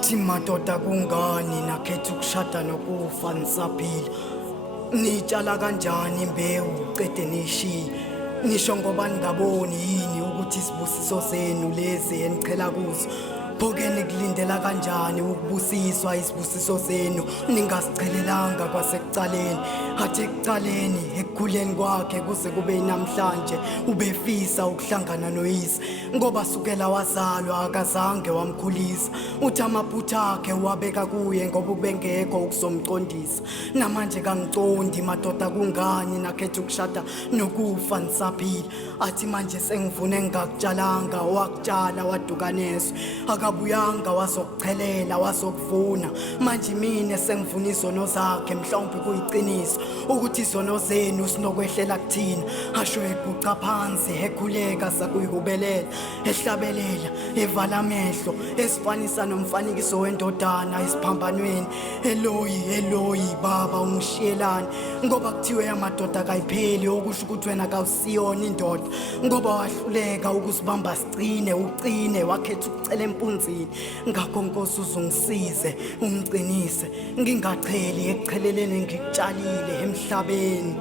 Athi madoda kungani nakhetha ukushada nokufa nisaphila. Nitshala kanjani imbewu cede nishiye. Nisho ngoba ningaboni yini ukuthi isibusiso senu lezi enichela kuzo. Phoke nikulindela kanjani ukubusiswa isibusiso senu ningasichelelanga kwasekucaleni. Athi ekucaleni ekukhuleni kwakhe kuze kube namhlanje ubefisa ukuhlangana noyise ngoba sukela wazalwa akazange wamkhulisa. Uthi amaphutha akhe wabeka kuye ngoba ubengekho ukuzomqondisa. Namanje kangicondi madoda kungani nakhetha ukushada nokufa nisaphila. Athi manje sengivune ngingakutshalanga wakutshala wadukaneswa. Akabuyanga wazokuchelela wazokuvuna. Manje mina sengivuna izono zakhe mhlawumbe kuyiqiniso ukuthi izono zenu sinokwehlela kuthina. Asho eguca phansi ekhuleka sakuyihubelela ehlabelela evala amehlo esifanisa nomfanekiso wendodana esiphambanweni. Eloyi baba ungishiyelani ngoba kuthiwe amadoda kayipheli okusho ukuthi wena kawusiyona indoda ngoba wahluleka ukuzibamba sicine ucine wakhetha ukucela empunzini. Ngakho Nkosi uzungisize ungicinise ngingacheli ekucheleleni ngikutshalile emhlabeni.